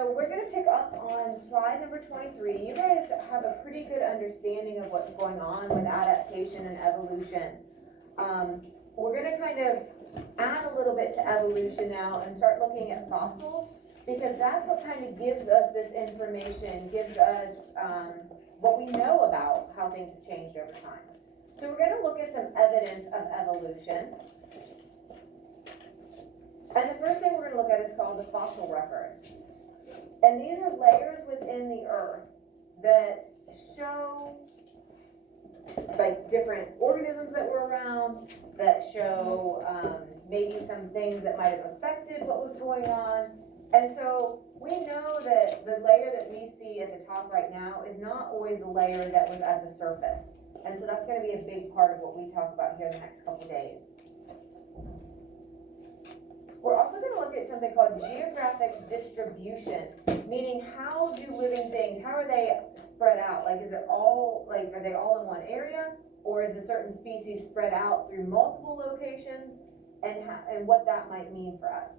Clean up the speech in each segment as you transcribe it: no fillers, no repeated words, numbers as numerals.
So we're going to pick up on slide number 23. You guys have a pretty good understanding of what's going on with adaptation and evolution. We're going to kind of add a little bit to evolution now and start looking at fossils, because that's what kind of gives us this information, gives us what we know about how things have changed over time. So we're going to look at some evidence of evolution. And the first thing we're going to look at is called the fossil record. And these are layers within the earth that show like different organisms that were around, that show maybe some things that might have affected what was going on. And so we know that the layer that we see at the top right now is not always the layer that was at the surface. And so that's going to be a big part of what we talk about here in the next couple of days. We're also going to look at something called geographic distribution, meaning how do living things, how are they spread out? Like, is it all, like, are they all in one area? Or is a certain species spread out through multiple locations? And what that might mean for us.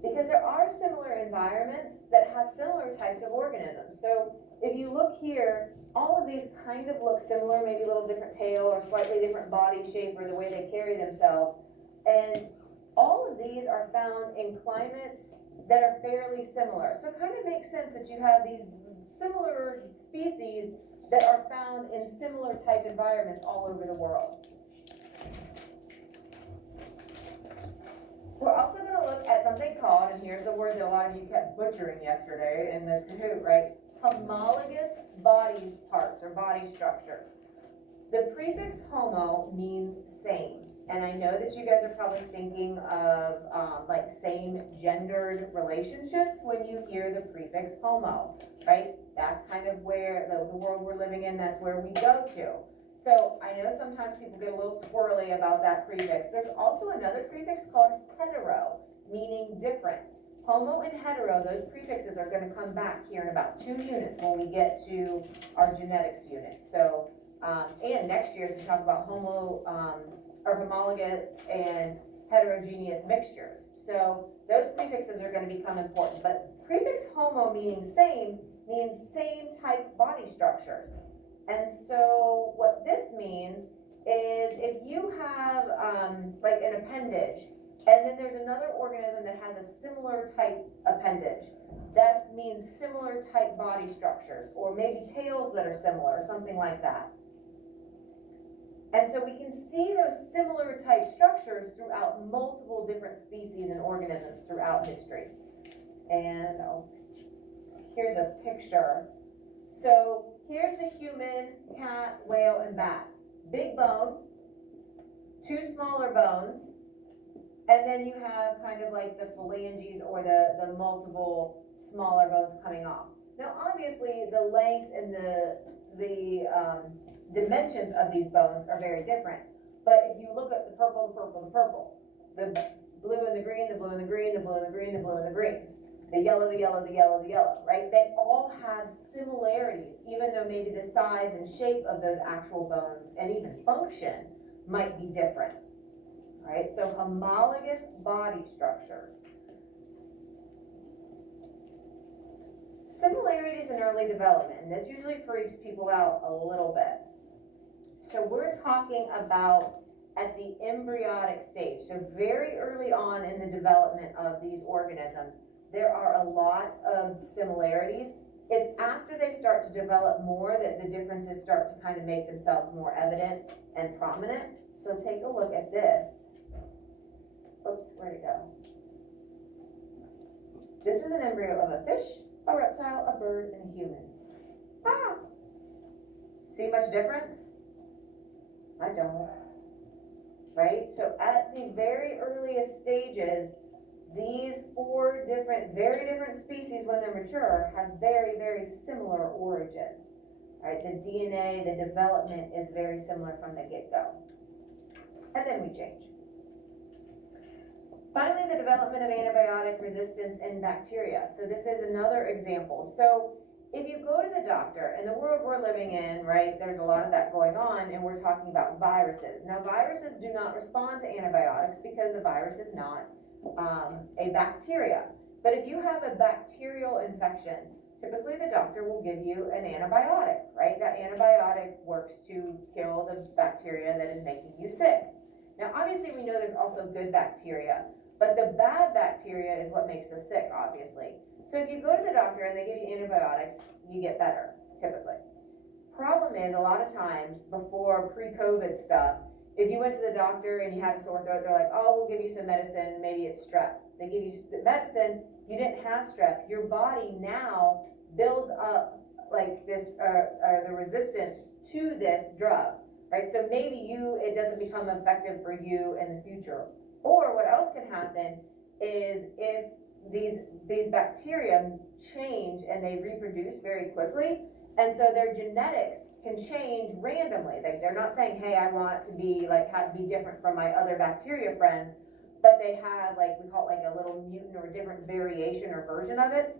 Because there are similar environments that have similar types of organisms. So if you look here, all of these kind of look similar, maybe a little different tail or slightly different body shape or the way they carry themselves. And all of these are found in climates that are fairly similar. So it kind of makes sense that you have these similar species that are found in similar type environments all over the world. We're also going to look at something called, and here's the word that a lot of you kept butchering yesterday in the Kahoot, right? Homologous body parts or body structures. The prefix homo means same. And I know that you guys are probably thinking of like same gendered relationships when you hear the prefix homo, right? That's kind of where the world we're living in, that's where we go to. So I know sometimes people get a little squirrely about that prefix. There's also another prefix called hetero, meaning different. Homo and hetero, those prefixes are going to come back here in about 2 units when we get to our genetics unit. So, and next year as we talk about homologous and heterogeneous mixtures. So those prefixes are going to become important. But prefix homo meaning same means same type body structures. And so what this means is if you have like an appendage, and then there's another organism that has a similar type appendage, that means similar type body structures, or maybe tails that are similar, or something like that. And so we can see those similar type structures throughout multiple different species and organisms throughout history. And here's a picture. So here's the human, cat, whale, and bat. Big bone, 2 smaller bones, and then you have kind of like the phalanges or the multiple smaller bones coming off. Now obviously the length and the dimensions of these bones are very different. But if you look at the purple, the blue and the green, the blue and the green, the blue and the green, the blue and the green, the yellow, right? They all have similarities, even though maybe the size and shape of those actual bones and even function might be different, right? So homologous body structures. Similarities in early development, and this usually freaks people out a little bit. So we're talking about at the embryonic stage, so very early on in the development of these organisms, there are a lot of similarities. It's after they start to develop more that the differences start to kind of make themselves more evident and prominent. So take a look at this. Oops, where'd it go? This is an embryo of a fish, a reptile, a bird, and a human. Ah! See much difference? I don't. Right? So at the very earliest stages, these 4 different, very different species when they're mature have very, very similar origins. Right? The DNA, the development is very similar from the get-go. And then we change. Finally, the development of antibiotic resistance in bacteria. So this is another example. So if you go to the doctor, in the world we're living in, right, there's a lot of that going on, and we're talking about viruses. Now, viruses do not respond to antibiotics because the virus is not a bacteria. But if you have a bacterial infection, typically the doctor will give you an antibiotic, right? That antibiotic works to kill the bacteria that is making you sick. Now, obviously, we know there's also good bacteria, but the bad bacteria is what makes us sick, obviously. So if you go to the doctor and they give you antibiotics, you get better, typically. Problem is, a lot of times, before pre-COVID stuff, if you went to the doctor and you had a sore throat, they're like, oh, we'll give you some medicine, maybe it's strep. They give you the medicine, you didn't have strep. Your body now builds up like this, the resistance to this drug, right? So maybe it doesn't become effective for you in the future. Or what else can happen is if these bacteria change and they reproduce very quickly, and so their genetics can change randomly. Like they're not saying, hey, I want to be different from my other bacteria friends, but they have we call it a little mutant or a different variation or version of it.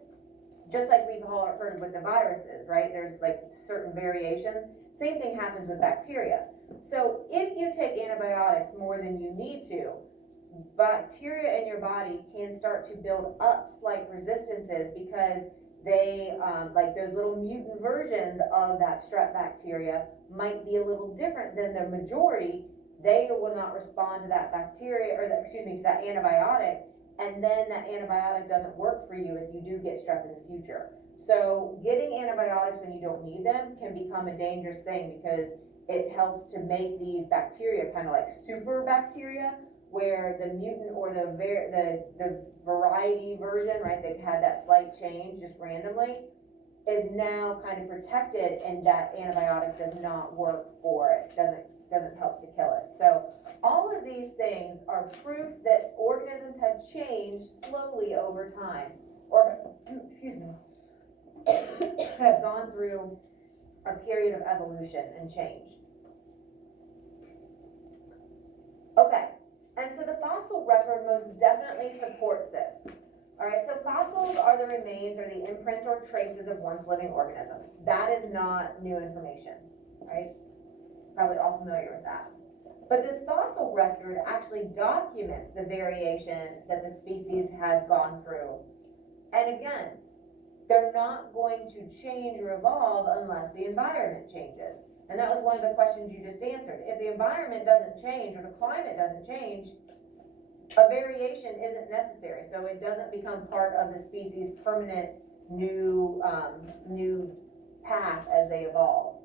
Just like we've all heard with the viruses, right? There's certain variations. Same thing happens with bacteria. So if you take antibiotics more than you need to, bacteria in your body can start to build up slight resistances because they, those little mutant versions of that strep bacteria might be a little different than the majority. They will not respond to that bacteria, to that antibiotic, and then that antibiotic doesn't work for you if you do get strep in the future. So getting antibiotics when you don't need them can become a dangerous thing because it helps to make these bacteria kind of like super bacteria, where the mutant or the variety version, right, they've had that slight change just randomly, is now kind of protected, and that antibiotic does not work for it, doesn't help to kill it. So all of these things are proof that organisms have changed slowly over time, or have gone through a period of evolution and change. Okay. And so the fossil record most definitely supports this. All right, so fossils are the remains or the imprints or traces of once living organisms. That is not new information, right? Probably all familiar with that. But this fossil record actually documents the variation that the species has gone through. And again, they're not going to change or evolve unless the environment changes. And that was one of the questions you just answered. If the environment doesn't change or the climate doesn't change, a variation isn't necessary. So it doesn't become part of the species' permanent new path as they evolve.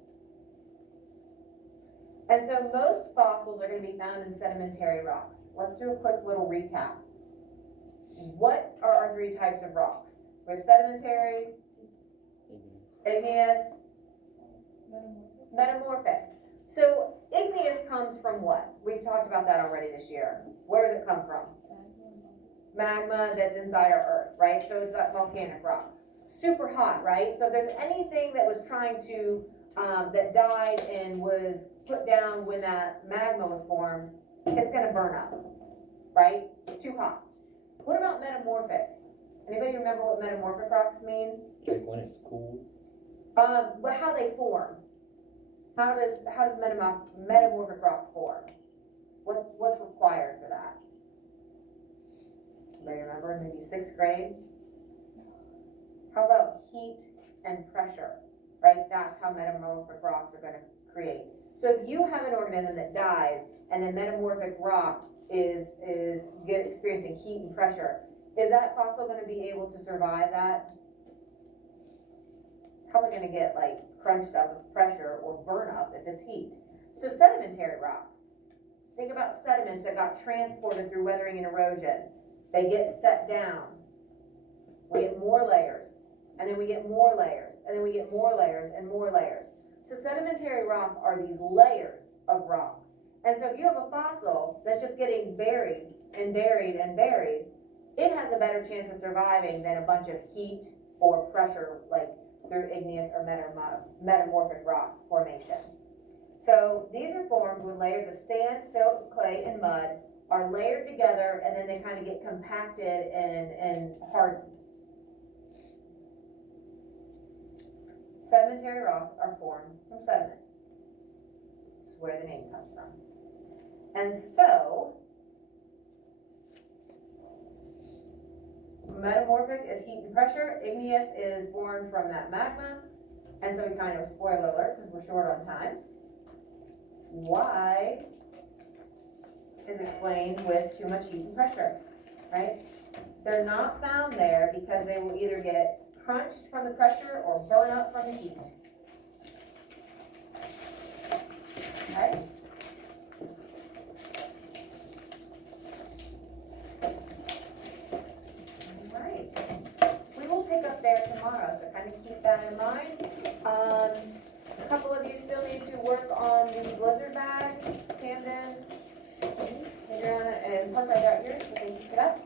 And so most fossils are going to be found in sedimentary rocks. Let's do a quick little recap. What are our three types of rocks? We have sedimentary, igneous, metamorphic. So igneous comes from what? We've talked about that already this year. Where does it come from? Magma that's inside our earth, right? So it's that volcanic rock. Super hot, right? So if there's anything that was trying to, that died and was put down when that magma was formed, it's gonna burn up, right? It's too hot. What about metamorphic? Anybody remember what metamorphic rocks mean? Like when it's cool. But how they form. How does metamorphic rock form? What's required for that? Anybody remember? Maybe 6th grade? How about heat and pressure? Right? That's how metamorphic rocks are going to create. So if you have an organism that dies and then metamorphic rock is experiencing heat and pressure, is that fossil going to be able to survive that? Probably going to get crunched up with pressure or burn up if it's heat. So sedimentary rock. Think about sediments that got transported through weathering and erosion. They get set down. We get more layers, and then we get more layers, and then we get more layers and more layers. So sedimentary rock are these layers of rock. And so if you have a fossil that's just getting buried and buried and buried, it has a better chance of surviving than a bunch of heat or pressure through igneous or metamorphic rock formation. So these are formed when layers of sand, silt, clay, and mud are layered together, and then they kind of get compacted and hardened. Sedimentary rock are formed from sediment. This is where the name comes from. And so, metamorphic is heat and pressure, igneous is born from that magma, and so we kind of, spoiler alert, because we're short on time. Why is explained with too much heat and pressure, right? They're not found there because they will either get crunched from the pressure or burn up from the heat. Okay? All right. We will pick up there tomorrow, so kind of keep that in mind. A couple of you still need to work on the blizzard bag, Camden, Adriana, and Park right out here, so thank you for that.